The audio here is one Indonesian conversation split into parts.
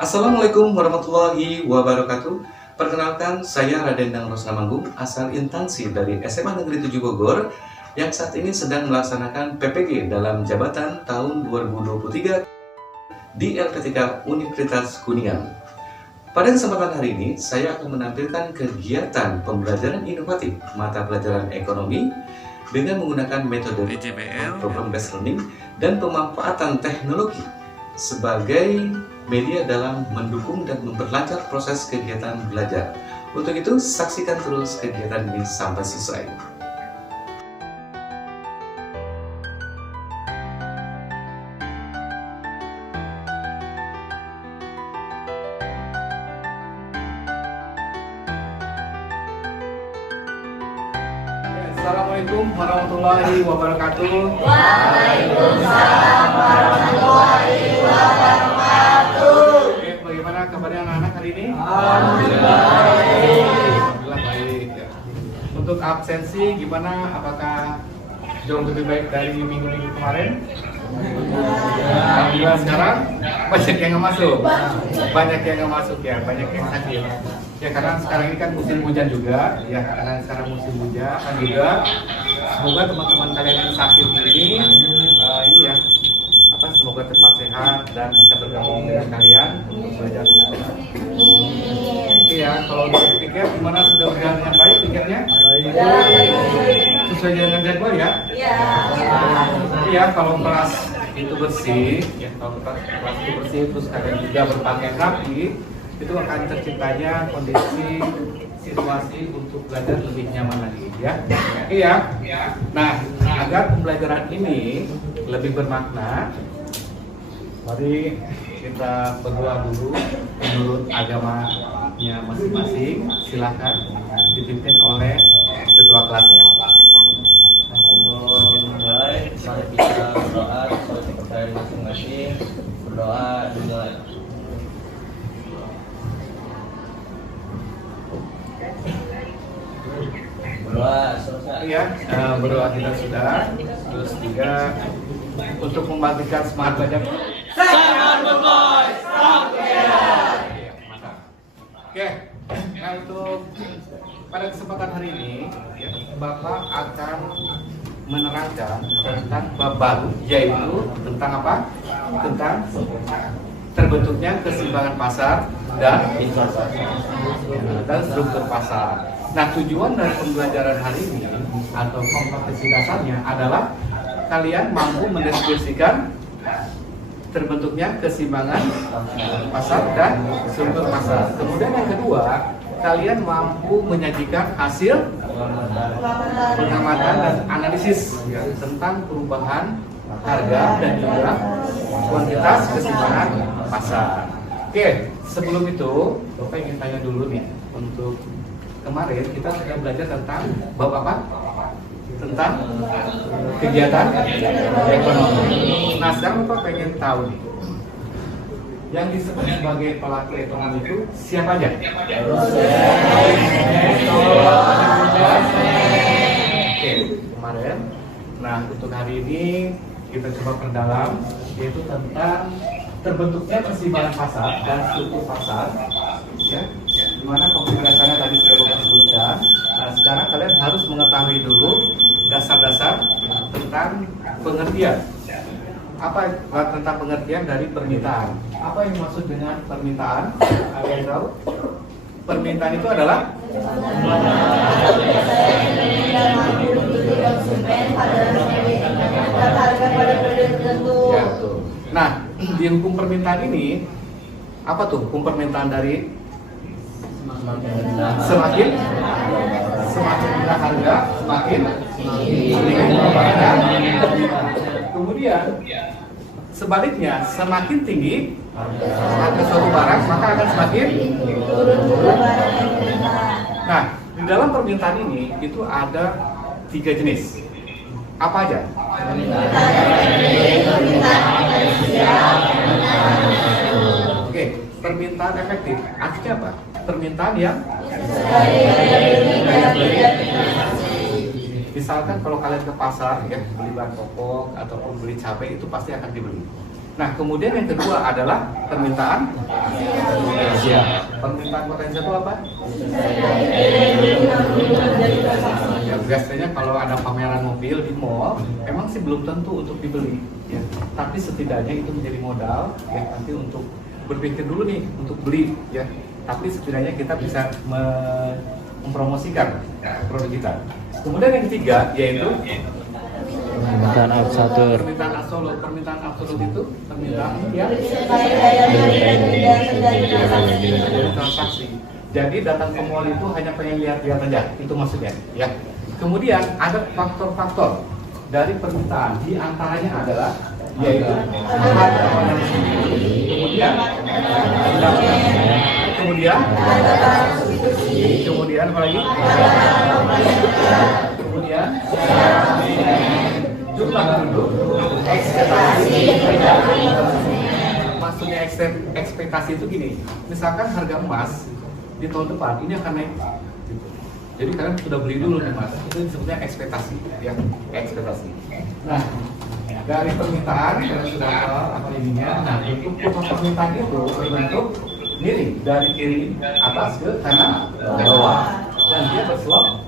Assalamualaikum warahmatullahi wabarakatuh. Perkenalkan, saya Raden Dang Rosnamanggung, asal intansi dari SMA Negeri 7 Bogor, yang saat ini sedang melaksanakan PPG dalam jabatan tahun 2023 di LPTK Universitas Kuningan. Pada kesempatan hari ini, saya akan menampilkan kegiatan pembelajaran inovatif mata pelajaran ekonomi dengan menggunakan metode PJBL, Program Based Learning, dan pemanfaatan teknologi sebagai media dalam mendukung dan memperlancar proses kegiatan belajar. Untuk itu, saksikan terus kegiatan ini sampai selesai. Assalamualaikum warahmatullahi wabarakatuh. Waalaikumsalam warahmatullahi wabarakatuh. Oke, bagaimana kabarnya anak-anak hari ini? Alhamdulillah baik. Alhamdulillah baik ya. Untuk absensi gimana? Apakah jauh lebih baik dari minggu-minggu kemarin? Alhamdulillah sekarang banyak yang nggak masuk. Banyak yang nggak masuk ya, banyak yang sakit. Ya karena sekarang ini kan musim hujan juga, ya karena sekarang musim hujan kan juga. Semoga teman-teman kalian yang sakit ini ya semoga cepat sehat dan bisa bergabung dengan kalian untuk belajar di sekolah. Oke ya, kalau untuk pikir gimana, sudah berjalan dengan baik pikirnya? Sesuai dengan jadwal ya? Iya. Iya, kalau kelas itu bersih, ya kalau kelas itu bersih terus kalian juga berpakaian rapi, itu akan terciptanya kondisi situasi untuk belajar lebih nyaman lagi ya. Iya. Nah, agar pembelajaran ini lebih bermakna, mari kita berdoa dulu menurut agamanya masing-masing. Silakan dipimpin oleh ketua kelasnya. Mulai, mari kita berdoa sesuai kepercayaan masing-masing. Berdoa dimulai. Berdoa selesai. Ya, berdoa kita sudah. Terus juga untuk membangkitkan semangat belajar. Oke, nah untuk pada kesempatan hari ini, ya, Bapak akan menerangkan tentang bab baru, yaitu tentang apa? Tentang terbentuknya keseimbangan pasar dan struktur pasar. Nah, tujuan dari pembelajaran hari ini atau kompetensi dasarnya adalah kalian mampu mendeskripsikan terbentuknya keseimbangan pasar dan struktur pasar. Kemudian yang kedua, kalian mampu menyajikan hasil pengamatan dan analisis tentang perubahan harga dan juga kuantitas keseimbangan pasar. Oke, sebelum itu, Bapak ingin tanya dulu nih, untuk kemarin kita sudah belajar tentang bab apa? Tentang kegiatan ekonomi. Nah, sekarang Bapak pengen tahu nih, yang disebut sebagai pelaku ekonomi itu siapa aja? Oke, kemarin. Nah, untuk hari ini kita coba perdalam, yaitu tentang terbentuknya keseimbangan pasar dan struktur pasar. Ya, dimana pembahasannya tadi sudah Bapak sebutkan. Nah, sekarang kalian harus mengetahui dulu dasar-dasar tentang pengertian. Apa tentang pengertian dari permintaan? Apa yang dimaksud dengan permintaan? Ada yang tahu? Permintaan itu adalah ya, betul. Nah, di hukum permintaan ini apa tuh hukum permintaan dari semakin rendah harga semakin kemudian sebaliknya semakin tinggi harga suatu barang maka akan semakin nah, di dalam permintaan ini itu ada 3 jenis. Apa aja? Oke, permintaan efektif artinya apa? Permintaan yang misalkan kalau kalian ke pasar ya beli bahan pokok ataupun beli cabai itu pasti akan dibeli. Nah, kemudian yang kedua adalah permintaan potensial. Permintaan potensial itu apa? Ya, biasanya kalau ada pameran mobil di mall, emang sih belum tentu untuk dibeli, ya. Tapi setidaknya itu menjadi modal, ya, nanti untuk berpikir dulu nih untuk beli, ya. Tapi setidaknya kita bisa mempromosikan produk kita. Kemudian yang ketiga yaitu permintaan absolut. Permintaan absolut. Permintaan absolut itu permintaan yang transaksi. Jadi datang ke mall itu hanya pengen lihat-lihat aja, itu maksudnya, ya. Kemudian ada faktor-faktor dari permintaan, di antaranya adalah yaitu harga pada kemudian apa lagi? Kemudian jumlah penduduk, ekspektasi. Maksudnya ekspektasi itu gini, misalkan harga emas di tahun depan ini akan naik. Jadi kalian sudah beli dulu nih mas, itu disebutnya ekspektasi, ya, ekspektasi. Nah, dari permintaan kalian sudah tahu apa ininya. Nah, untuk kurva permintaan itu berbentuk miring dari kiri atas ke kanan ke bawah, dan dia berslop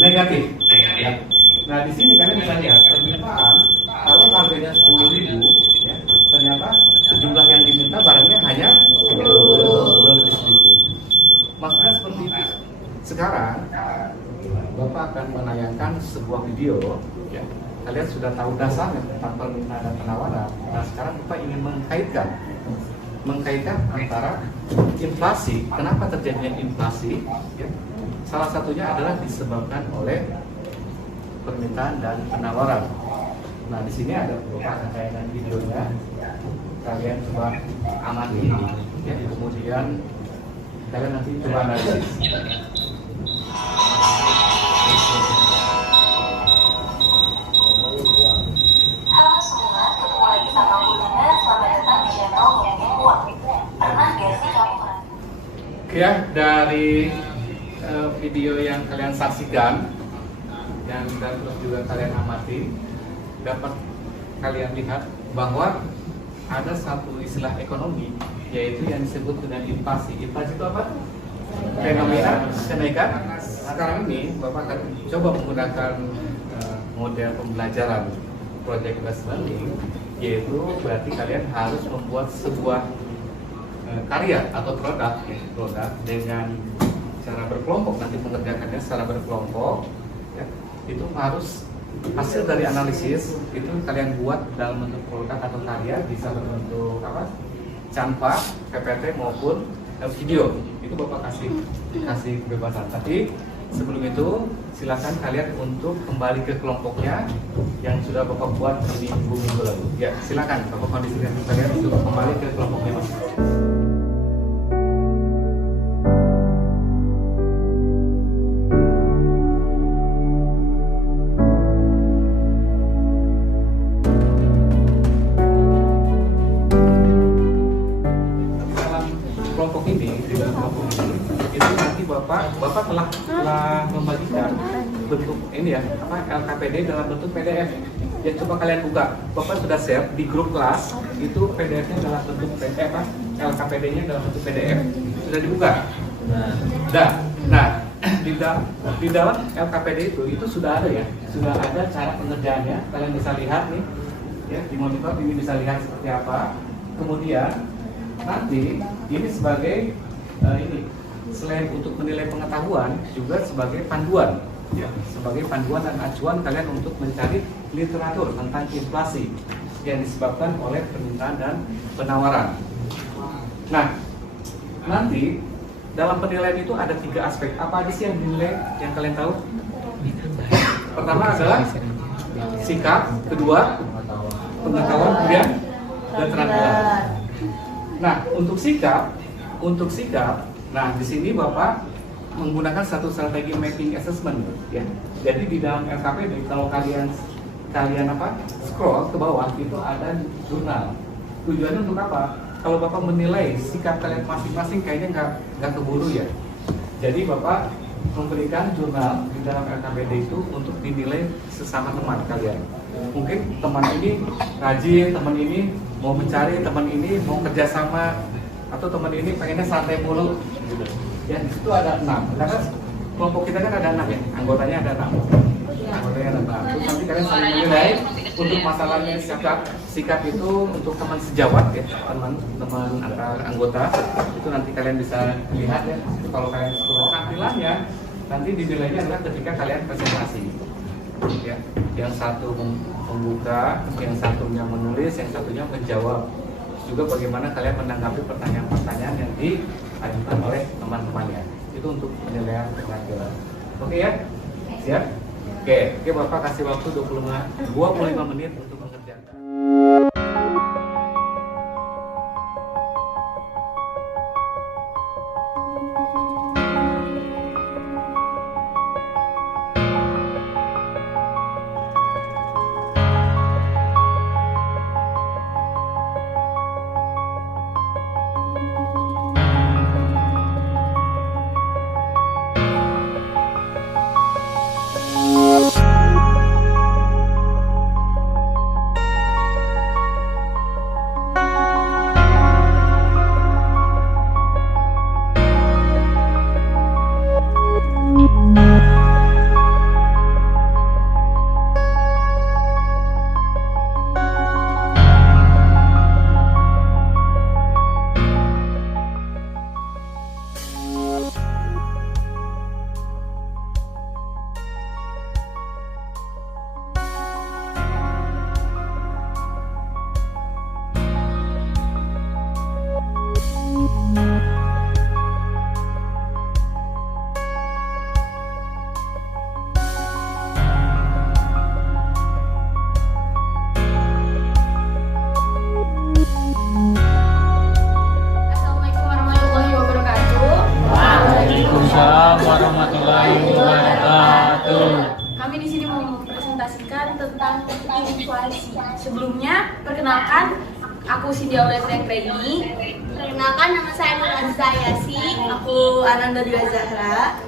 negatif. Ya. Nah, di sini kalian bisa lihat permintaan kalau harganya 10.000, ya, ternyata jumlah yang diminta barangnya hanya 10.000. Maksudnya seperti itu. Sekarang Bapak akan menayangkan sebuah video, ya. Kalian sudah tahu dasarnya tentang permintaan dan penawaran. Nah, sekarang Bapak ingin mengkaitkan antara inflasi. Kenapa terjadinya inflasi? Ya. Salah satunya adalah disebabkan oleh permintaan dan penawaran. Nah, di sini ada beberapa tayangan videonya. Kalian coba amati, ya. Kemudian kalian nanti coba analisis. Halo semua, ketemu lagi sama aku Luna. Selamat datang di channel Ngomongin Uang. Pernah gak sih kamu Ya, dari video yang kalian saksikan dan terus juga kalian amati, dapat kalian lihat bahwa ada satu istilah ekonomi yaitu yang disebut dengan inflasi. Inflasi itu apa? Fenomena kenaikan. Sekarang ini Bapak akan coba menggunakan model pembelajaran project based learning, yaitu berarti kalian harus membuat sebuah karya atau produk dengan cara berkelompok, nanti mengerjakannya secara berkelompok, ya. Itu harus hasil dari analisis itu kalian buat dalam bentuk produk atau karya, bisa berbentuk apa? Canvas, PPT maupun video. Itu Bapak kasih kebebasan. Tapi sebelum itu silakan kalian untuk kembali ke kelompoknya yang sudah Bapak buat di minggu lalu. Ya, silakan Bapak kondisikan kalian untuk kembali ke kelompoknya Mas. Bapak telah membagikan bentuk ini ya, LKPD dalam bentuk PDF. Ya, coba kalian buka. Bapak sudah share di grup kelas, itu PDF-nya dalam bentuk PDF, LKPD-nya dalam bentuk PDF. Sudah dibuka. Nah, di dalam LKPD itu sudah ada ya, sudah ada cara pengerjaannya. Kalian bisa lihat nih, ya, di monitor ini bisa lihat seperti apa. Kemudian nanti ini sebagai selain untuk menilai pengetahuan, juga sebagai panduan, ya, sebagai panduan dan acuan kalian untuk mencari literatur tentang inflasi yang disebabkan oleh permintaan dan penawaran. Nah, nanti dalam penilaian itu ada 3 aspek. Apa aja sih yang dinilai yang kalian tahu? Pertama adalah sikap, kedua pengetahuan, kemudian keterampilan. Nah, untuk sikap, nah, di sini Bapak menggunakan satu strategi mapping assessment, ya. Jadi di dalam LKPD kalau kalian scroll ke bawah itu ada jurnal. Tujuannya untuk apa? Kalau Bapak menilai sikap kalian masing-masing kayaknya nggak keburu ya. Jadi Bapak memberikan jurnal di dalam LKPD itu untuk dinilai sesama teman kalian. mungkin teman ini rajin, teman ini mau mencari, teman ini mau kerjasama, atau teman ini pengennya santai mulu gitu. Ya di situ ada 6, karena kelompok kita kan ada 6 ya, anggotanya ada 6. Anggotanya ada 6. Terus nanti kalian saling menilai untuk masalahnya sikap itu untuk teman sejawat ya, teman antar anggota itu nanti kalian bisa lihat ya. Itu kalau kalian scroll tampilannya nanti dinilainya adalah ketika kalian presentasi. Ya, yang satu membuka, yang satunya menulis, yang satunya menjawab. Juga bagaimana kalian menanggapi pertanyaan-pertanyaan yang diajukan oleh teman-temannya. Itu untuk penilaian keterampilan. Oke ya? Siap? Oke, Bapak kasih waktu 25 menit untuk mengerjakan. Assalamualaikum warahmatullahi wabarakatuh. Waalaikumsalam warahmatullahi wabarakatuh. Kami di sini mau mempresentasikan tentang inflasi. Sebelumnya, perkenalkan, aku Cindy Aurelia Reini. Perkenalkan, nama saya Nur Aziza Yasi. Aku Ananda Dwi Zahra.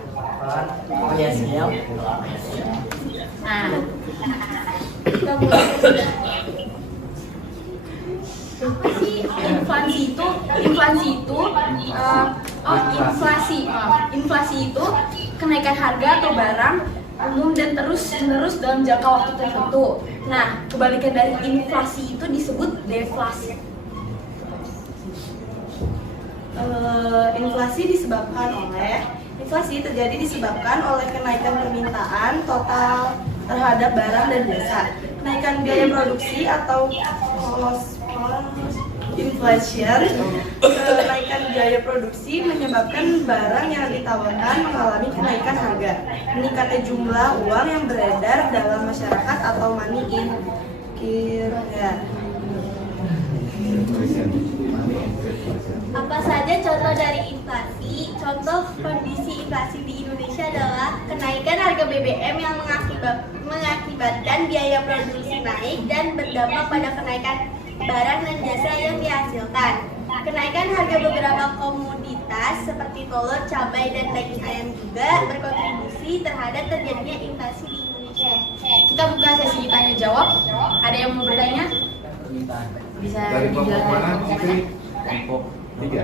Nah, kita mulai. Apa sih inflasi itu? Inflasi itu kenaikan harga atau barang umum dan terus-menerus dalam jangka waktu tertentu. Nah, kebalikan dari inflasi itu disebut deflasi. Inflasi terjadi disebabkan oleh kenaikan permintaan total terhadap barang dan jasa, kenaikan biaya produksi atau inflation. Kenaikan biaya produksi menyebabkan barang yang ditawarkan mengalami kenaikan harga, meningkatnya jumlah uang yang beredar dalam masyarakat atau money in. Apa saja contoh dari inflasi? Contoh kondisi inflasi di Indonesia adalah kenaikan harga BBM yang mengakibatkan biaya produksi naik dan berdampak pada kenaikan barang dan jasa yang dihasilkan. Kenaikan harga beberapa komoditas seperti telur, cabai, dan daging ayam juga berkontribusi terhadap terjadinya inflasi di Indonesia. Kita buka sesi tanya jawab. Ada yang mau bertanya? Bisa Dari kelompok mana? dijawab. Fikri? Kelompok 3.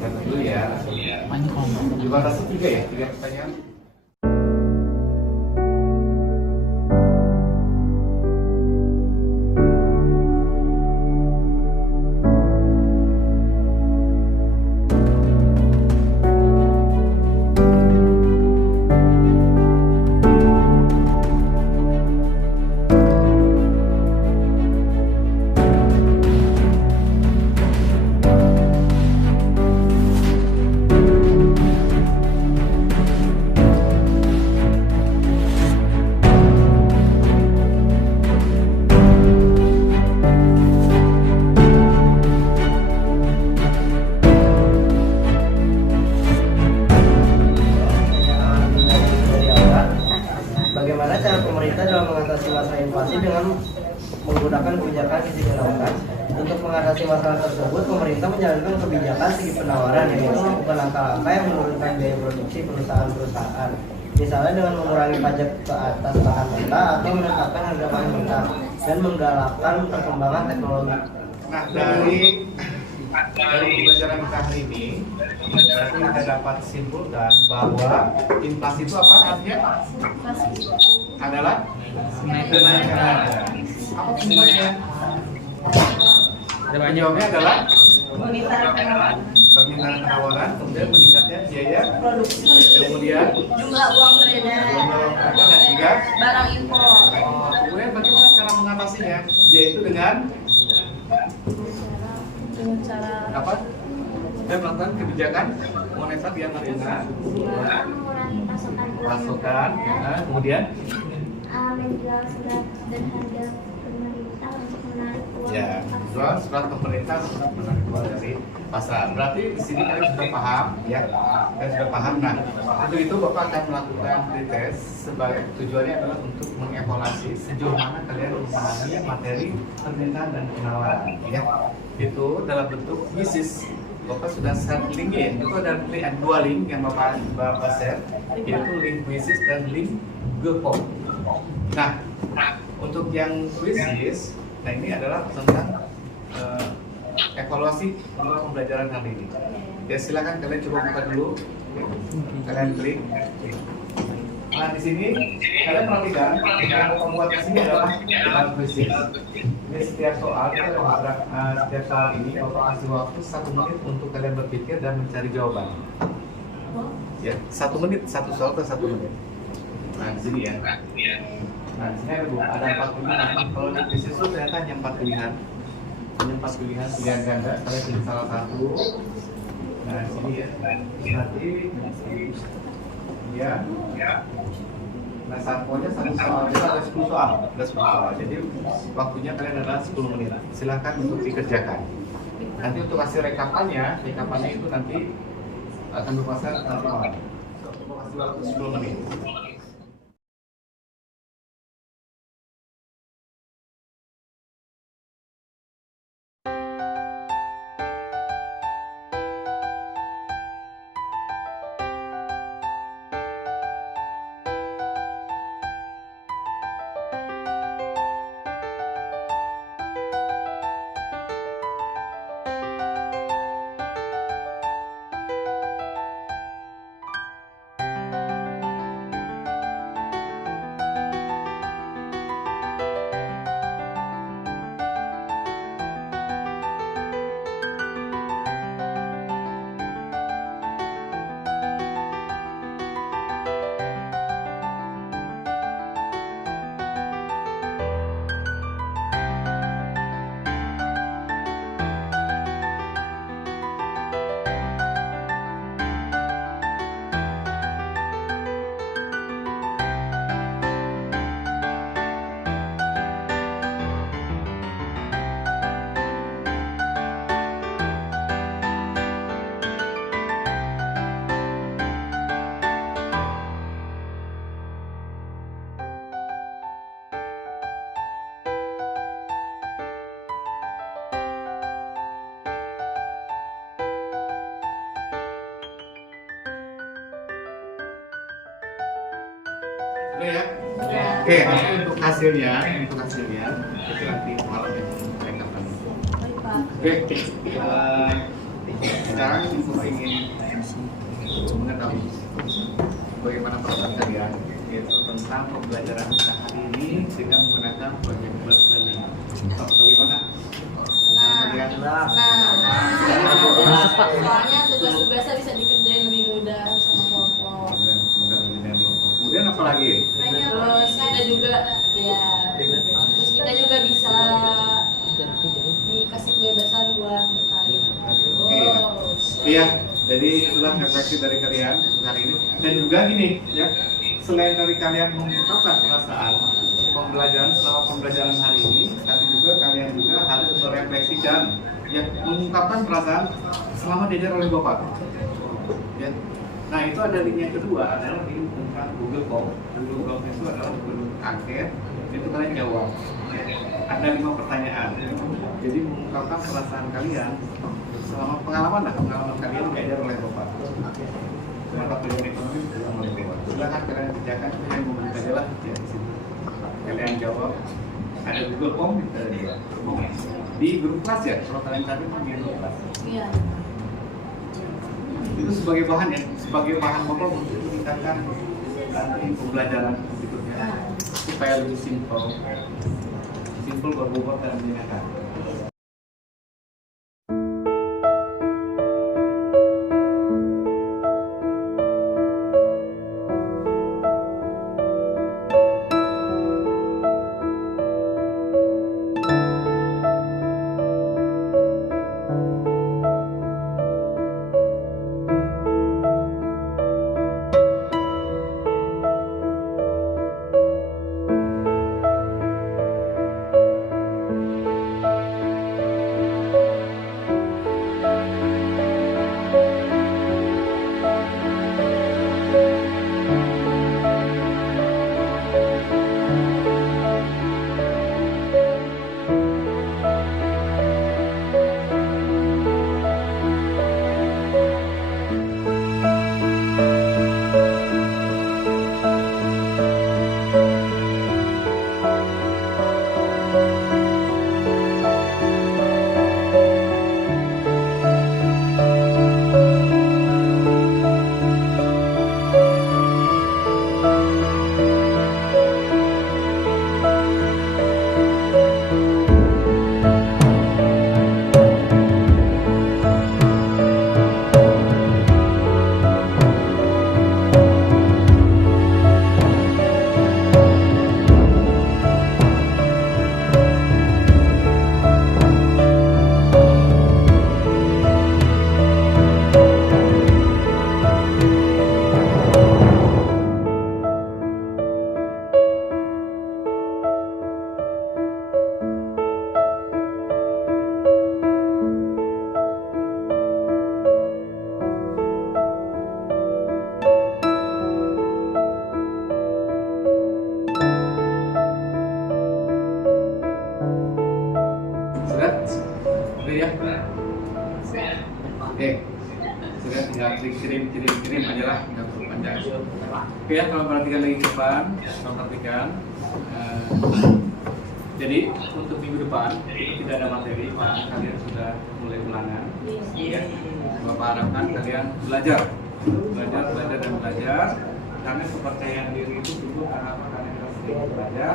Satu dulu ya. Dibatasi 3 ya? 3 pertanyaan. Bagaimana cara pemerintah dalam mengatasi masalah inflasi dengan menggunakan kebijakan segi penawaran? Untuk mengatasi masalah tersebut, pemerintah menjalankan kebijakan segi penawaran, yaitu melakukan langkah-langkah yang menurunkan biaya produksi perusahaan-perusahaan. misalnya dengan mengurangi pajak ke atas bahan mentah atau menetapkan harga bahan mentah dan menggalakkan perkembangan teknologi. Nah, dari pembelajaran kita hari ini, berarti kita dapat simpulkan bahwa inflasi itu apa artinya? Adalah kenaikan harga. Apa penyebabnya? Penyebabnya adalah permintaan penawaran, kemudian meningkatnya biaya Produksi, kemudian jumlah uang beredar, dan juga barang impor. kemudian bagaimana cara mengatasinya? Yaitu dengan Cara apa? Dan melakukan kebijakan moneter yang benar, mengurangi pasokan, kemudian menjual surat dan harga pemerintah untuk menarik uang. ya jual surat pemerintah untuk menarik uang dari pasar. Berarti di sini kalian sudah paham, ya? Kalian sudah paham. Nah, untuk itu Bapak akan melakukan pretest sebagai tujuannya adalah untuk mengevaluasi sejauh mana kalian memahami materi permintaan dan penawaran, ya. Itu dalam bentuk bisnis. Bapak sudah share linknya, itu ada dua link yang Bapak share, yaitu link bisnis dan link GoPop. Nah, untuk yang bisnis, nah ini adalah tentang evaluasi untuk pembelajaran hari ini. Ya silakan kalian coba buka dulu, kalian klik. Nah di sini kalian perhatikan yang membuat di sini adalah bisnis. Ini setiap soal kita setiap soal ini Bapak kasih waktu 1 menit untuk kalian berpikir dan mencari jawaban. Ya 1 menit, satu soal ke 1 menit. Nah di sini ya. Nah di sini ada 4 pilihan. Kalau di bisnis itu ternyata hanya 4 pilihan. Hanya 4 pilihan ganda. Kalian pilih salah satu. Nah di sini ya. Nanti ya. Nah pokoknya satu soal itu ada 10 soal. Ada 10 soal. Jadi waktunya kalian adalah 10 menit. Silakan untuk dikerjakan. Nanti untuk hasil rekapannya itu nanti akan berpasang nanti malam. Kasih waktu 10 menit. Udah ya? Oke, nanti untuk hasilnya itu nanti malam ya rekapan. Oke, sekarang kita ingin mengetahui bagaimana perasaan kalian yaitu tentang pembelajaran kita hari ini dengan menggunakan project plus learning. Bagaimana? Soalnya tugas-tugasnya bisa dikerjain lebih mudah sama kelompok. Kemudian apa lagi? Terus kita juga bisa dikasih kebebasan buat berkarya. Iya, jadi itulah refleksi dari kalian hari ini. Dan juga gini, ya, selain dari kalian mengungkapkan perasaan pembelajaran selama pembelajaran hari ini, tapi juga kalian juga harus merefleksikan, ya, mengungkapkan perasaan selama diajar oleh Bapak. Ya. Nah itu ada link yang kedua adalah link tentang Google Form. Google Form itu adalah bentuk angket, itu kalian jawab. Ada 5 pertanyaan. Jadi mengungkapkan perasaan kalian selama pengalaman kalian diajar oleh Bapak. mata pelajaran ekonomi bisa mulai lewat. Silahkan kalian kerjakan yang mau aja lah ya di situ. Kalian jawab. Ada Google Form di grup kelas ya. Kalau kalian cari di grup kelas. Iya. Itu sebagai bahan ya, sebagai bahan pokok untuk meningkatkan nanti pembelajaran berikutnya supaya lebih simpel berbobot dan menyenangkan. Oke, sudah tinggal kirim aja lah, nggak perlu panjang. Oke ya, kalau perhatikan lagi ke depan, kalau perhatikan. Jadi untuk minggu depan itu tidak ada materi, kalian sudah mulai ulangan. Ya, Bapak harapkan kalian belajar dan belajar. Karena kepercayaan diri itu tumbuh karena apa? Karena kita sering belajar,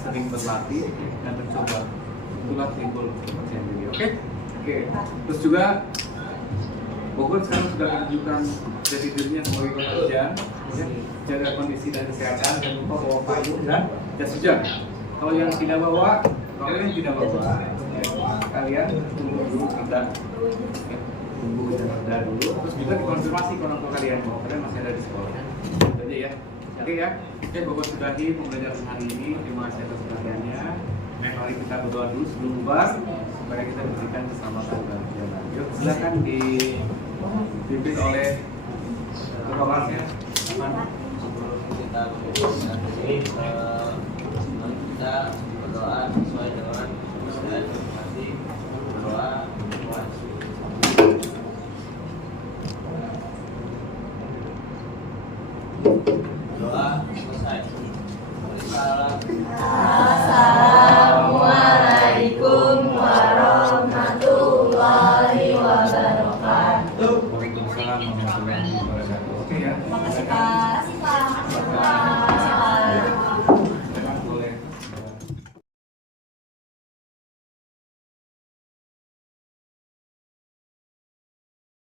sering berlatih dan mencoba. Itulah timbul kepercayaan diri. Oke. Terus juga Bogor sekarang sudah menunjukkan jati dirinya sebagai kota hujan, ya, jaga kondisi dan kesehatan, jangan lupa bawa payung dan jas hujan. Kalau yang tidak bawa, ya, kalian tunggu dulu reda, tunggu hujan reda dulu, terus juga dikonfirmasi ke orang tua kalian bahwa kalian masih ada di sekolah. Itu aja ya. Oke ya. Oke, Bogor sudahi pembelajaran hari ini. Terima kasih atas perhatiannya. Mari kita berdoa dulu sebelum bubar supaya kita diberikan keselamatan dan jalan. Yuk, silakan dipimpin oleh ketua sebelum kita berdoa